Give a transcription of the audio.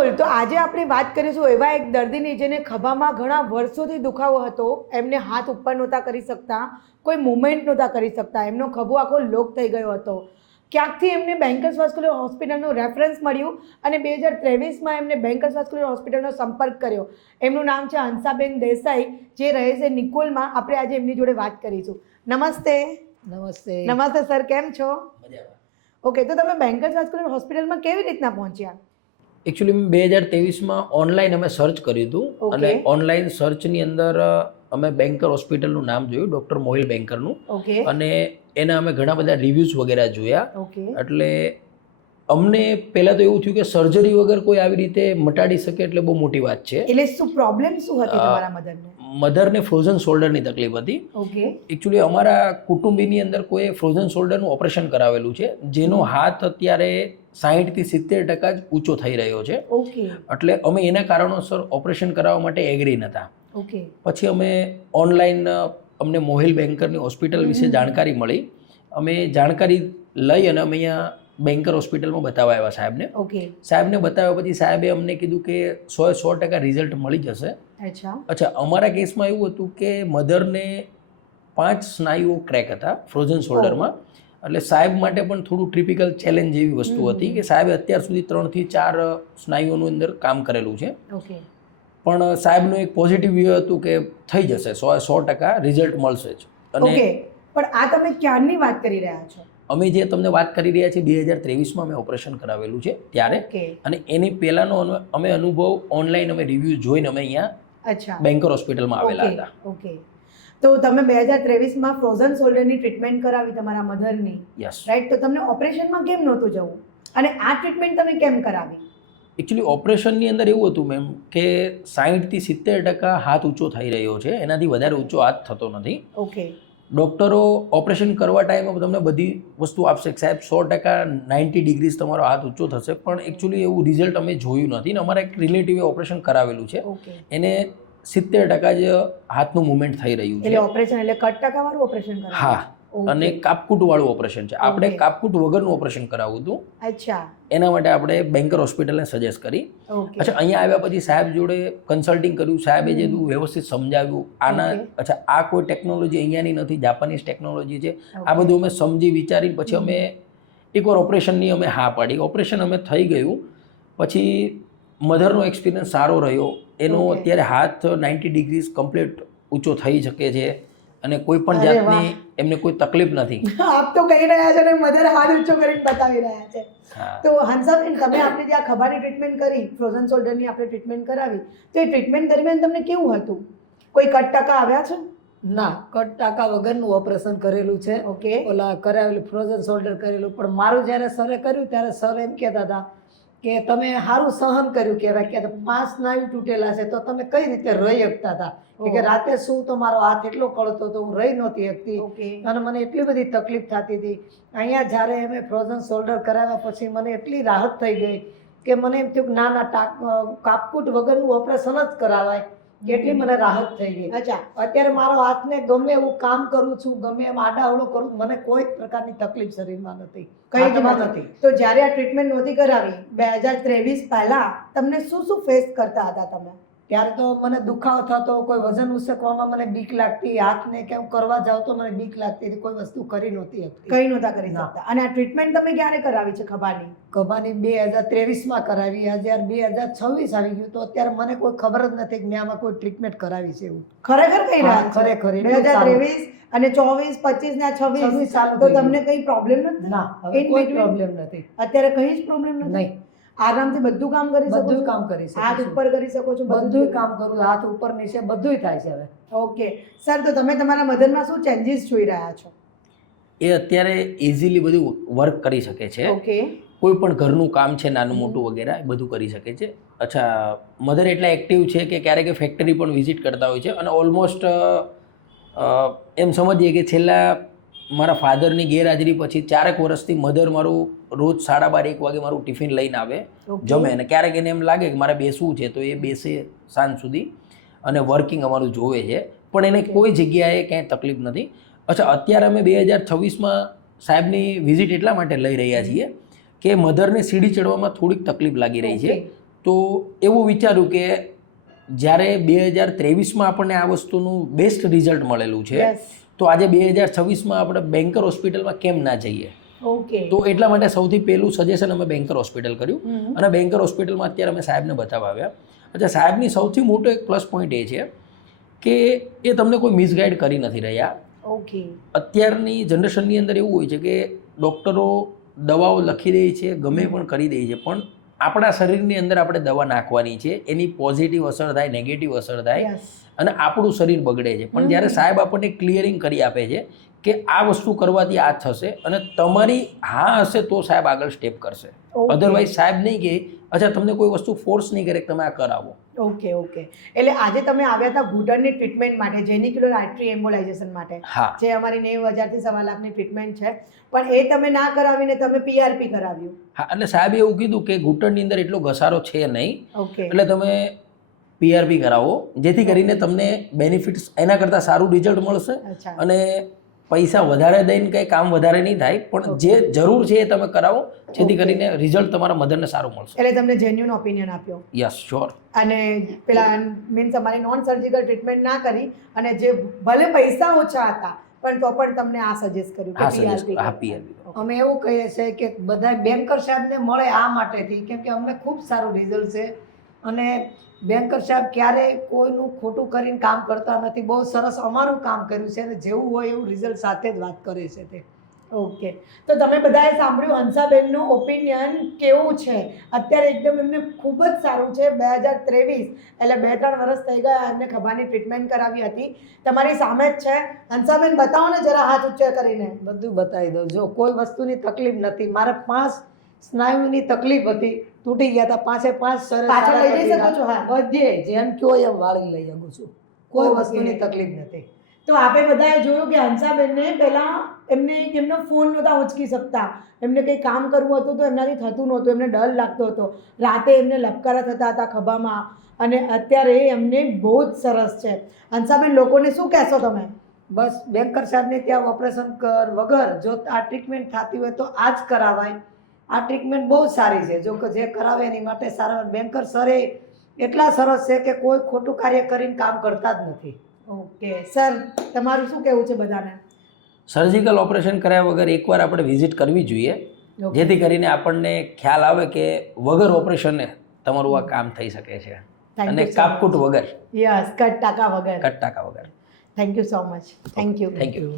રાહુલ, તો આજે આપણે વાત કરીશું એવા એક દર્દીની જેને ખભામાં ઘણા વર્ષોથી દુખાવો હતો. એમને હાથ ઉપર નહોતા કરી શકતા, કોઈ મુવમેન્ટ નહોતા કરી શકતા, એમનો ખભો આખો લોક થઈ ગયો હતો. ક્યાંકથી એમને બેન્કર્સ વાસ્ક્યુલર હોસ્પિટલનું રેફરન્સ મળ્યું અને 2023માં એમને બેન્કર્સ વાસ્ક્યુલર હોસ્પિટલનો સંપર્ક કર્યો. એમનું નામ છે હંસાબેન દેસાઈ, જે રહે છે નિકોલમાં. આપણે આજે એમની જોડે વાત કરીશું. નમસ્તે. નમસ્તે. નમસ્તે સર, કેમ છો? મજામાં. ઓકે, તો તમે બેન્કર્સ વાસ્ક્યુલર હોસ્પિટલમાં કેવી રીતના પહોંચ્યા? એકચ્યુઅલી 2023માં ઓનલાઈન અમે સર્ચ કર્યું હતું અને ઓનલાઈન સર્ચની અંદર અમે બેન્કર હોસ્પિટલનું નામ જોયું, ડૉક્ટર મોહિલ બેન્કરનું. ઓકે. અને એના અમે ઘણા બધા રિવ્યૂઝ વગેરે જોયા. ઓકે. એટલે અમને પહેલાં તો એવું થયું કે સર્જરી વગર કોઈ આવી રીતે મટાડી શકે એટલે બહુ મોટી વાત છે. એટલે શું પ્રોબ્લેમ શું હતી તમારા મધરને? મધરને ફ્રોઝન શોલ્ડરની તકલીફ હતી. ઓકે. એકચ્યુઅલી અમારા કુટુંબીની અંદર કોઈ ફ્રોઝન શોલ્ડરનું ઓપરેશન કરાવેલું છે, જેનો હાથ અત્યારે 60 થી 70% જ ઊંચો થઈ રહ્યો છે. ઓકે. એટલે અમે એના કારણોસર ઓપરેશન કરાવવા માટે એગ્રી નહોતા. ઓકે. પછી અમે ઓનલાઈન અમને મોહિલ બેન્કરની હોસ્પિટલ વિશે જાણકારી મળી. અમે જાણકારી લઈ અને અમે અહીંયા બેન્કર હોસ્પિટલમાં બતાવવા આવ્યા સાહેબને. ઓકે. સાહેબને બતાવ્યા પછી સાહેબે અમને કીધું કે 100% રિઝલ્ટ મળી જશે. અચ્છા, અમારા કેસમાં એવું હતું કે મધરને 5 સ્નાયુઓ ક્રેક હતા ફ્રોઝન શોલ્ડરમાં. એટલે સાહેબ માટે પણ થોડું ટ્રિપિકલ ચેલેન્જ જેવી વસ્તુ હતી કે સાહેબે અત્યાર સુધી 3 થી 4 સ્નાયુઓનું અંદર કામ કરેલું છે. ઓકે. પણ સાહેબનું એક પોઝિટિવ વ્યૂ હતું કે થઈ જશે, 100% રિઝલ્ટ મળશે જ. અને ઓકે, પણ આ તમે ક્યારની વાત કરી રહ્યા છો? અમે જે તમને વાત કરી રહ્યા છીએ 2023માં અમે ઓપરેશન કરાવેલું છે ત્યારે. ઓકે. અને એની પહેલાંનો અમે અનુભવ ઓનલાઈન અમે રિવ્યૂ જોઈને અમે અહીંયા બેન્કર હોસ્પિટલમાં આવેલા હતા. ઓકે. તો તમે 2023માં ફ્રોઝન શોલ્ડરની ટ્રીટમેન્ટ કરાવી તમારા મધરની, યસ રાઈટ? તો તમને ઓપરેશનમાં કેમ નહોતું જવું અને આ ટ્રીટમેન્ટ તમે કેમ કરાવી? એકચ્યુઅલી ઓપરેશનની અંદર એવું હતું મેમ કે 60 થી 70% હાથ ઊંચો થઈ રહ્યો છે, એનાથી વધારે ઊંચો હાથ થતો નથી. ઓકે. ડૉક્ટરો ઓપરેશન કરવા ટાઈમે તમને બધી વસ્તુ આપશે કે સાહેબ 100% 90 ડિગ્રીઝ તમારો હાથ ઊંચો થશે, પણ એકચ્યુઅલી એવું રિઝલ્ટ અમે જોયું નથી. ને અમારા એક રિલેટિવે ઓપરેશન કરાવેલું છે, એને 70% જ હાથનું મુવમેન્ટ થઈ રહ્યું છે. એટલે ઓપરેશન એટલે કટ વાળું ઓપરેશન કરાવ્યું? હા, અને કાપકૂટ વાળું ઓપરેશન છે. આપણે કાપકૂટ વગરનું ઓપરેશન કરાવવું હતું. અચ્છા. એના માટે આપણે બેન્કર હોસ્પિટલને સજેસ્ટ કરી. ઓકે. અચ્છા, અહીંયા આવ્યા પછી સાહેબ જોડે કન્સલ્ટિંગ કર્યું. સાહેબે જે વ્યવસ્થિત સમજાવ્યું આના અચ્છા આ કોઈ ટેકનોલોજી અહીંયાની નથી, જાપાનીઝ ટેકનોલોજી છે. આ બધું અમે સમજી વિચારી પછી અમે એકવાર ઓપરેશનની અમે હા પાડી. ઓપરેશન અમે થઈ ગયું પછી મધરનો એક્સપિરિયન્સ સારો રહ્યો. એનો અત્યારે હાથ 90 ડિગ્રીઝ કમ્પ્લીટ ઊંચો થઈ શકે છે અને કોઈ પણ જાતની એમને કોઈ તકલીફ નથી. આપ તો કહી રહ્યા છો ને મધર હાથ ઊંચો કરીને બતાવી રહ્યા છે. તો હંસાબેન, તમે આપણે જે આ ખભાની ટ્રીટમેન્ટ કરી, ફ્રોઝન શોલ્ડરની આપણે ટ્રીટમેન્ટ કરાવી, તો એ ટ્રીટમેન્ટ દરમિયાન તમને કેવું હતું? કોઈ કટ આવ્યા છે? ના, કટ ટાંકા વગરનું ઓપરેશન કરેલું છે. ઓકે. ઓલા કરાવેલું ફ્રોઝન શોલ્ડર કરેલું, પણ મારું જ્યારે સરે કર્યું ત્યારે સર એમ કહેતા હતા કે તમે સારું સહન કર્યું કહેવાય, કે 5 સ્નાયુ તૂટેલા છે તો તમે કઈ રીતે રહી શકતા હતા? કે રાતે શું તો મારો હાથ એટલો કળતો હતો, હું રહી નહોતી શકતી અને મને એટલી બધી તકલીફ થતી હતી. અહીંયા જ્યારે અમે ફ્રોઝન શોલ્ડર કરાવ્યા પછી મને એટલી રાહત થઈ ગઈ કે મને એમ થયું કે ના કાપકૂટ વગરનું ઓપરેશન જ કરાવાય, કેટલી મને રાહત થઈ ગઈ. અચ્છા. અત્યારે મારો હાથને ગમે એવું કામ કરું છું, ગમે એમ આડાઅવળો કરું, મને કોઈ પ્રકારની તકલીફ શરીરમાં નથી, કઈ જ નથી. તો જ્યારે આ ટ્રીટમેન્ટ નહોતી કરાવી 2023 પહેલા, તમને શું શું ફેસ કરતા હતા તમે? ત્યારે તો મને દુખાવો થતો, કોઈ વજન ઉચકવામાં મને બીક લાગતી, હાથને કેમ કરવા જાવ તો મને બીક લાગતી હતી, કોઈ વસ્તુ કરી નહોતી શકતી. કઈ નહોતા કરી શકતા. અને આ ટ્રીટમેન્ટ તમે ક્યારે કરાવી છે ખભાની? ખભાની 2023માં કરાવી. આજે 2026 આવી ગયું તો અત્યારે મને કોઈ ખબર જ નથી કે મેં આમાં કોઈ ટ્રીટમેન્ટ કરાવી છે એવું. ખરેખર કઈ રહ્યા? ખરેખર 2023 અને 24, 25 ને 26 તો તમને કઈ પ્રોબ્લેમ નથી? ના, હવે કોઈ પ્રોબ્લેમ નથી. અત્યારે કઈ જ પ્રોબ્લેમ નથી? નહીં, આરામથી બધું કામ કરી શકો? બધું કામ કરી શકો, હાથ ઉપર કરી શકો છો? બધું કામ કરું, હાથ ઉપર નીચે બધું થાય છે હવે. ઓકે સર, તો તમે તમારા મધરમાં શું ચેન્જીસ જોઈ રહ્યા છો? એ અત્યારે ઇઝીલી બધું વર્ક કરી શકે છે. ઓકે. કોઈ પણ ઘરનું કામ છે નાનું મોટું વગેરે એ બધું કરી શકે છે. અચ્છા, મધર એટલા એક્ટિવ છે કે ક્યારેક ફેક્ટરી પણ વિઝિટ કરતા હોય છે. અને ઓલમોસ્ટ એમ સમજીએ કે છેલ્લા મારા ફાધરની ગેરહાજરી પછી 4 વર્ષથી મધર મારું રોજ 12:30 1 વાગે મારું ટિફિન લઈને આવે, જમે, અને ક્યારેક એને એમ લાગે કે મારે બેસવું છે તો એ બેસે સાંજ સુધી અને વર્કિંગ અમારું જોવે છે, પણ એને કોઈ જગ્યાએ ક્યાંય તકલીફ નથી. અચ્છા, અત્યારે અમે 2026માં સાહેબની વિઝિટ એટલા માટે લઈ રહ્યા છીએ કે મધરને સીડી ચડવામાં થોડીક તકલીફ લાગી રહી છે. તો એવું વિચાર્યું કે જ્યારે 2023માં આપણને આ વસ્તુનું બેસ્ટ રિઝલ્ટ મળેલું છે યસ તો આજે 2026માં આપણે બેન્કર હોસ્પિટલમાં કેમ ના જઈએ. ઓકે તો એટલા માટે સૌથી પહેલું સજેશન અમે બેન્કર હોસ્પિટલ કર્યું અને બેન્કર હોસ્પિટલમાં અત્યારે અમે સાહેબને બતાવવા આવ્યા. અચ્છા, સાહેબની સૌથી મોટો એક પ્લસ પોઈન્ટ એ છે કે એ તમને કોઈ મિસગાઈડ કરી નથી રહ્યા. ઓકે અત્યારની જનરેશનની અંદર એવું હોય છે કે ડૉક્ટરો દવાઓ લખી દે છે, ગમે પણ કરી દે છે, પણ આપણા શરીરની અંદર આપણે દવા નાખવાની છે, એની પોઝિટિવ અસર થાય, નેગેટિવ અસર થાય યસ અને આપણું શરીર બગડે છે. પણ જ્યારે સાહેબ આપણને ક્લિયરિંગ કરી આપે છે કે આ વસ્તુ કરવાથી આ થશે અને તમારી હા હશે તો સાહેબ આગળ સ્ટેપ કરશે. Okay. અધરવાઇઝ સાહેબ નહીં કે અચ્છા તમને કોઈ વસ્તુ ફોર્સ નહીં કરે કે તમે આ કરાવો. ઓકે ઓકે એટલે આજે તમે આવ્યા હતા ઘૂંટણની ટ્રીટમેન્ટ માટે, જેનિક્યુલર આર્ટરી એમ્બોલાઇઝેશન માટે, હા જે અમારી 90,000 થી 1,00,000ની ટ્રીટમેન્ટ છે, પણ એ તમે ના કરાવીને તમે PRP કરાવ્યું. હા, એટલે સાહેબે એવું કીધું કે ઘૂંટણની અંદર એટલો ઘસારો છે નહીં ઓકે એટલે તમે PRP કરાવો જેથી કરીને તમને બેનિફિટ્સ એના કરતાં સારું રિઝલ્ટ મળશે અચ્છા અને પૈસા વધારે દઈને કંઈ કામ વધારે નહીં થાય, પણ જે જરૂર છે એ તમે કરાવો જેથી કરીને રિઝલ્ટ તમારા મધરને સારું મળશે. એટલે તમને જેન્યુન ઓપિનિયન આપ્યો યસ શ્યોર. અને પેલા મીન્સ અમારી નોન સર્જિકલ ટ્રીટમેન્ટ ના કરી અને જે ભલે પૈસા ઓછા હતા પણ તો પણ તમને આ સજેસ્ટ કર્યું હા કે સજેસ્ટ PRP હા PRP. અમે એવું કહીએ છીએ કે બધા બેન્કર સાહેબને મળે આ માટેથી, કેમ કે અમને ખૂબ સારું રિઝલ્ટ છે અને બેન્કર સાહેબ ક્યારેય કોઈનું ખોટું કરીને કામ કરતા નથી. બહુ સરસ અમારું કામ કર્યું છે અને જેવું હોય એવું રિઝલ્ટ સાથે જ વાત કરે છે તે. ઓકે, તો તમે બધાએ સાંભળ્યું હંસાબેનનું ઓપિનિયન કેવું છે. અત્યારે એકદમ એમને ખૂબ જ સારું છે. 2023 એટલે 2-3 વર્ષ થઈ ગયા એમને ખભાની ટ્રીટમેન્ટ કરાવી હતી. તમારી સામે જ છે. હંસાબેન બતાવો ને જરા હાથ ઊંચો કરીને. બધું બતાવી દઉં. જો કોઈ વસ્તુની તકલીફ નથી. મારે 5 સ્નાયુની તકલીફ હતી, તૂટી ગયા હતા 5 સરસ પાછળ લઈ જઈ શકો છો? હા. બધે જેમ કયો એમ વાળી લઈ શકું છું. કોઈ Okay. વસ્તુની તકલીફ નથી. તો આપણે બધાએ જોયું કે હંસાબેનને પહેલાં એમને એમનો ફોન નહોતા ઉંચકી શકતા, એમને કંઈ કામ કરવું હતું તો એમનાથી થતું નહોતું, એમને ડર લાગતો હતો, રાતે એમને લપકારા થતા હતા ખભામાં, અને અત્યારે એમને બહુ જ સરસ છે. હંસાબેન, લોકોને શું કહેશો તમે? બસ બેન્કર સાહેબને ત્યાં ઓપરેશન કર વગર જો આ ટ્રીટમેન્ટ થતી હોય તો આ જ કરાવાય. આ ટ્રીટમેન્ટ બહુ સારી છે. જો કે જે કરાવે એની માટે સારા. બેન્કર સરે એટલા સરસ છે કે કોઈ ખોટું કાર્ય કરીને કામ કરતા જ નથી. ઓકે સર, તમારું શું કહેવું છે બધાને? સર્જિકલ ઓપરેશન કર્યા વગર એકવાર આપણે વિઝિટ કરવી જોઈએ જેથી કરીને આપણને ખ્યાલ આવે કે વગર ઓપરેશને તમારું આ કામ થઈ શકે છે અને કાપકૂટ વગર. યસ, કટ ટાકા વગર. કટ ટાકા વગર. Thank you so much. Thank you. Thank you.